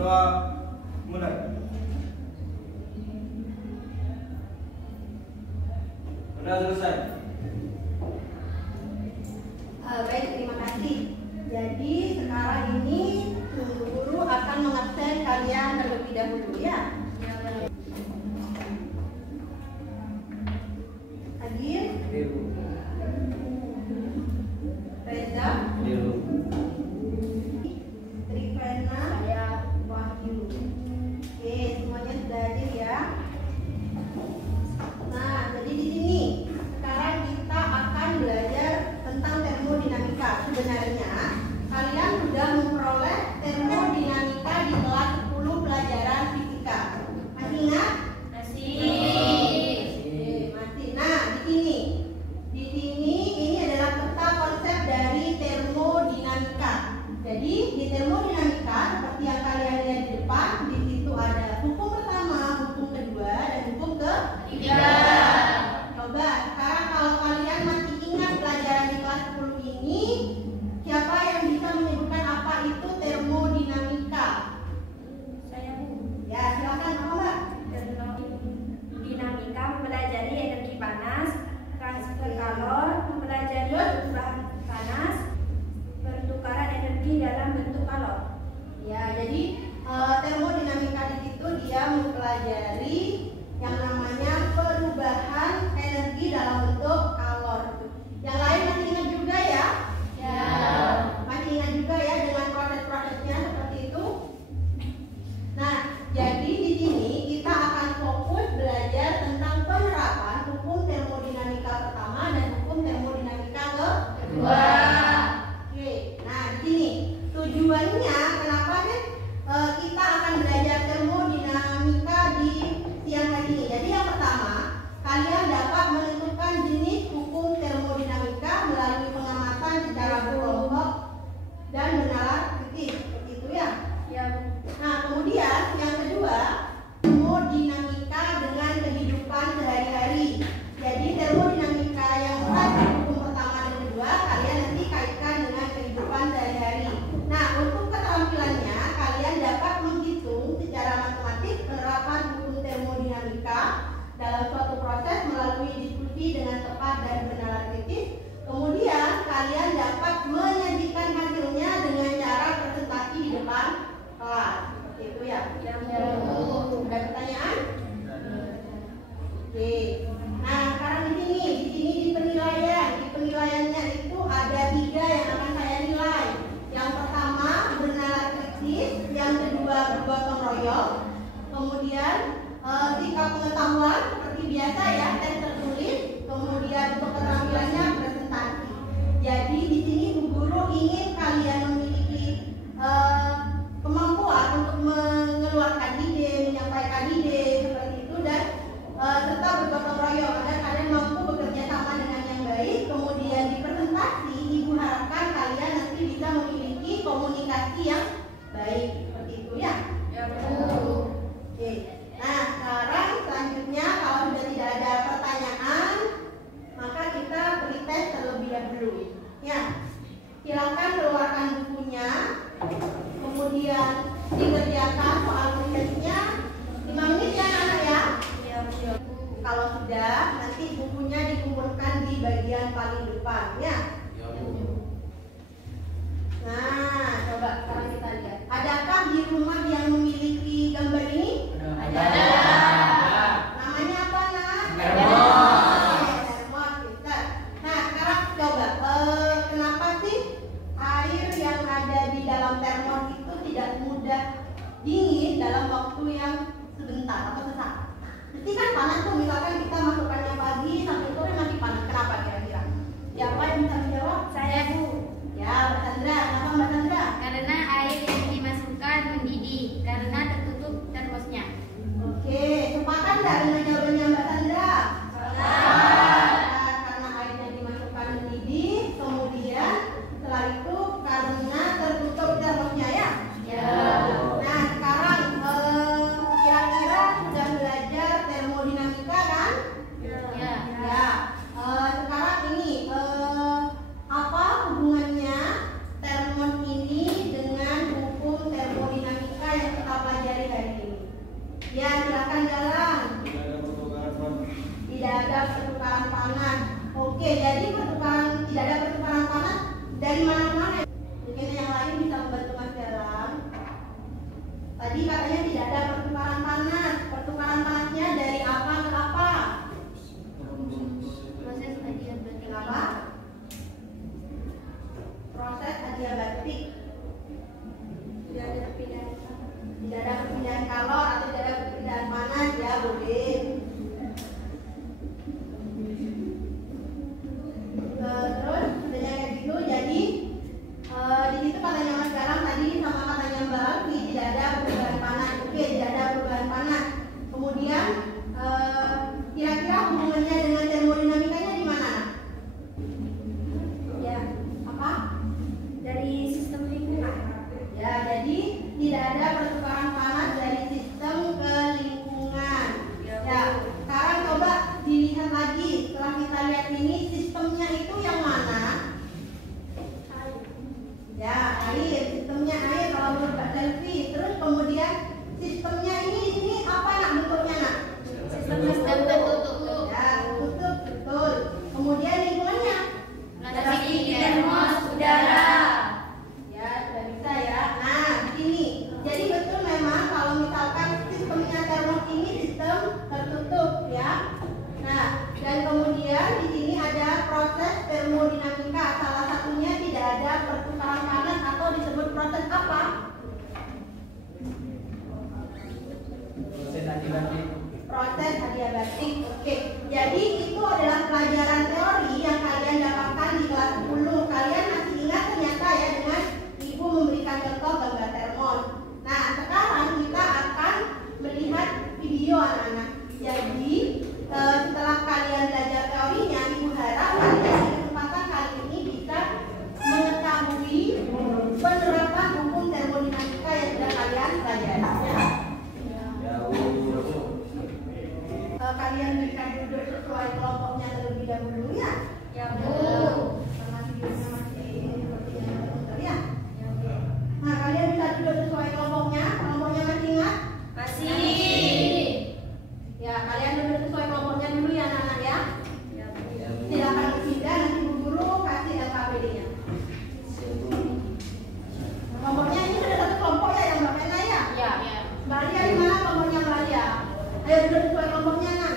2, mulai. Sudah selesai. Baik, terima kasih. Jadi sekarang ini guru akan mengabsen kalian terlebih dahulu ya. Agil, Reza, Trivena, Wahyu. Oke, semuanya sudah hadir ya. Nah, jadi di sini sekarang kita akan belajar tentang termodinamika. Sebenarnya kalian sudah memperoleh termodinamika di kelas 10 pelajaran fisika. Masih ingat? Masih. Nah, di sini ini adalah peta konsep dari termodinamika. Jadi di termodinamika seperti yang kalian lihat di depan, di situ ada hukum pertama, hukum kedua, dan hukum ketiga. Coba sekarang kalau kalian masih ingat pelajaran di kelas 10 ini, siapa yang bisa menyebutkan apa itu termodinamika? Saya Bu. Ya, silakan Mbak. Dinamika mempelajari energi panas, transfer kalor, mempelajari perubahan panas, pertukaran energi dalam bentuk kalor. Ya, jadi termodinamika di situ dia mempelajari yang namanya perubahan energi dalam bentuk kalor. Yang lain masih ingat juga ya? Ya. Masih ingat juga ya dengan proses-prosesnya seperti itu? Nah, jadi di sini kita akan fokus belajar tentang penerapan hukum termodinamika pertama dan hukum termodinamika kedua. Oke, nah di sini tujuannya kenapa kan kita akan belajar termodinamika di siang hari ini. Jadi yang pertama, kalian dapat menentukan jenis hukum termodinamika melalui pengamatan secara berkelompok dan bernalar kritis. Seperti itu ya. Ya. Nah, kemudian yang kedua, termodinamika dengan kehidupan sehari-hari. Jadi termodinamika yang tadi hukum pertama dan kedua kalian nanti kaitkan dengan kehidupan sehari-hari. Nah, untuk keterampilannya kalian dapat menghitung secara matematis penerapan hukum termodinamika dalam suatu proses melalui diskusi dengan tepat dan bernalar kritis. Kemudian kalian dapat menyajikan hasilnya dengan cara presentasi di depan kelas. Seperti itu ya. Ada pertanyaan? Oke. Nah, sekarang di sini di penilaian. Di penilaiannya itu ada 3 yang akan saya nilai. Yang pertama bernalar kritis, yang kedua bergotong royong, kemudian sikap pengetahuan seperti biasa ya, tes tertulis, kemudian untuk keterampilannya presentasi. Jadi di sini Bu Guru ingin kalian memiliki kemampuan untuk mengeluarkan ide, menyampaikan ide seperti itu dan serta bergotong royong agar kalian mampu bekerja sama dengan yang baik. Kemudian di presentasi Ibu harapkan kalian nanti bisa memiliki komunikasi yang baik seperti itu ya. Ya. Oke. Nah, sekarang selanjutnya kalau sudah tidak ada pertanyaan, maka kita beri tes terlebih dahulu. Ya, silakan keluarkan bukunya, kemudian dikerjakan soal tulisnya 5 menit ya anak ya. Kalau sudah, nanti bukunya dikumpulkan di bagian paling depan ya. Nah, coba sekarang kita lihat. Adakah di rumah yang memiliki gambar ini? Ada. Namanya apa, Nak? Termos, pintar. Nah, sekarang coba kenapa sih air yang ada di dalam termos itu tidak mudah dingin dalam waktu yang sebentar atau sesaat? Mesti kan panas tuh, misalkan kita masukkannya pagi sampai sore masih panas. Kenapa kira-kira? Siapa yang bisa menjawab? Saya Bu. Ya, Mbak Sandra. Kenapa Mbak Sandra? Karena air yang dimasukkan mendidih karena tertutup termosnya. Oke, sepakat nggak dengan jawabannya Mbak Sandra? Karena air yang dimasukkan mendidih, kemudian setelah itu karena tertutup termosnya ya. Ya. Nah, sekarang kira-kira sudah belajar termodinamika kan? Ya. Ya. Sekarang ini apa hubungannya termos ini kemudian kira-kira hubungannya dengan termodinamikanya di mana? Ya, Apa? dari sistem lingkungan. Ya, jadi tidak ada pertukaran panas dari sistem ke lingkungan. Ya, sekarang coba dilihat lagi. Setelah kita lihat ini, sistemnya itu yang mana? Ya, air. Sistemnya air kalau menurut Mbak Selvi. Terus kemudian sistemnya ini di sini apa nak bentuknya nak? Sistem tertutup. Ya, tutup betul. Kemudian lingkungannya? Termos udara. Ya, sudah bisa ya. Nah, di sini. Jadi betul memang kalau misalkan sistemnya termos ini sistem tertutup ya. Nah, dan kemudian di sini ada proses termodinamika. Salah satunya tidak ada pertukaran panas atau disebut proses apa? Proses adiabatik. Proses adiabatik. Oke. Jadi itu adalah pelajaran teori yang kalian dapatkan di kelas 10. Kalian masih ingat ternyata ya dengan Ibu memberikan contoh gambar termos. Nah, sekarang kita akan melihat video anak-anak. Jadi setelah kalian belajar teorinya, Ibu harap kalian di kesempatan kali ini bisa mengetahui penerapan hukum termodinamika yang sudah kalian pelajari. Kalian bisa duduk sesuai kelompoknya terlebih dahulu ya. Ya, Bu. Karena videonya masih seperti ini ya. Nah, kalian bisa duduk sesuai kelompoknya. Kelompoknya masih ingat? Masih. Ya, kalian duduk sesuai kelompoknya dulu ya anak-anak ya. Silakan berpindah, nanti Bu Guru kasih LKPD-nya. Kelompoknya ini sudah satu kelompok ya yang Mbak Pena ya? Ya. Mbak Lia di mana kelompoknya Mbak Lia? Ayo duduk sesuai kelompoknya nak.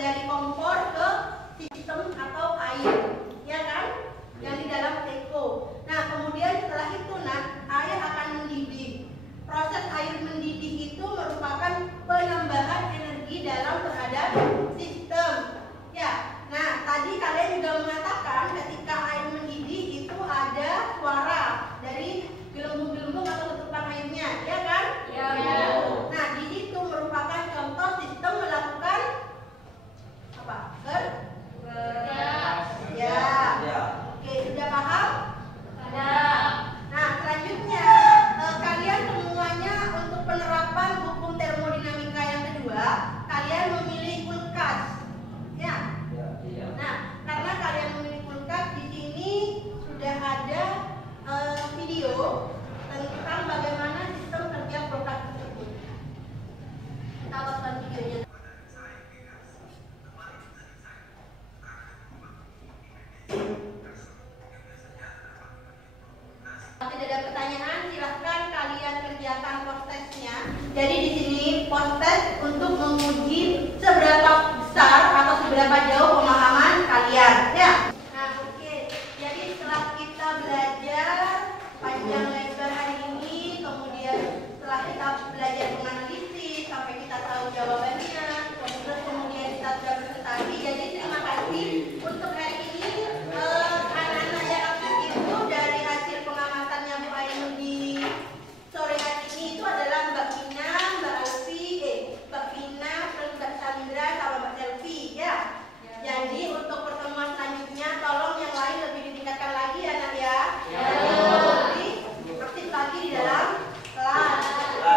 dari kompor ke sistem atau air, ya kan? Yang di dalam teko. Nah, kemudian setelah itu air akan mendidih. Proses air mendidih itu merupakan penambahan energi dalam terhadap sistem. Ya. Nah, tadi kalian juga mengatakan ketika air mendidih itu ada suara dari gelembung-gelembung atau letupan airnya, ya kan? Ya. Nah, di situ merupakan contoh sistem melakukan apa? Ya. Oke, sudah paham? Nah, selanjutnya kalian semuanya untuk penerapan hukum termodinamika yang kedua, kalian memilih kulkas. Ya. Nah, karena kalian memilih kulkas, di sini sudah ada video tentang bagaimana sistem kerja kulkas tersebut. Kita tonton videonya. Tidak ada pertanyaan, silahkan kalian kerjakan postesnya. Jadi di sini postes untuk menguji seberapa besar atau seberapa jauh pemahaman kalian, ya. Nah, oke. Jadi setelah kita belajar panjang lebar hari ini, kemudian setelah kita belajar menganalisis sampai kita tahu jawabannya, terus kemudian kita sudah presentasi. Jadi terima kasih untuk hari ini. Anak-anak yang aktif itu dari hasil pengamatannya Bu Ainu di sore hari ini itu adalah Mbak Vina, Mbak Alfi, Mbak Vina, terus Mbak Sandra sama Mbak Selvi, ya. Jadi untuk pertemuan selanjutnya tolong yang lain lebih ditingkatkan lagi ya nak ya. Jadi aktif lagi di dalam kelas.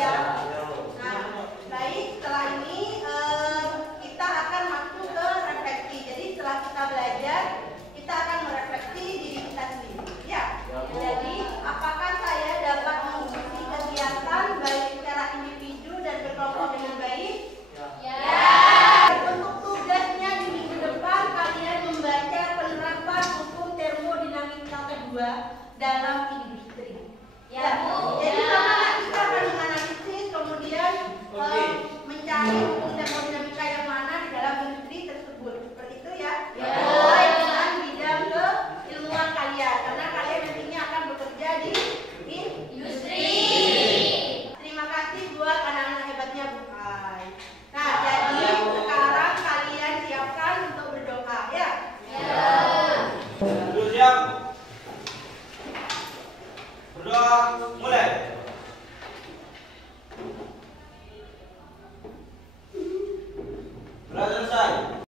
Ya. Nah, baik, setelah ini kita akan masuk ke refleksi. Jadi setelah kita belajar, kita akan merefleksi diri kita sendiri. Ya. Jadi apakah saya dapat mengikuti kegiatan baik secara individu dan berkelompok dengan baik? Untuk tugasnya di minggu depan kalian membaca penerapan hukum termodinamika kedua dalam industri. Ya, Bu. Jadi sama kita akan menganalisis kemudian mencari hukum termodinamika yang mana di dalam industri tersebut. Seperti itu ya. Sesuai dengan bidang keilmuan kalian karena kalian nantinya akan bekerja di industri. Terima kasih buat anak-anak hebatnya Bu Ai. Nah, jadi sekarang kalian siapkan untuk berdoa ya. Siap. Berdoa mulai.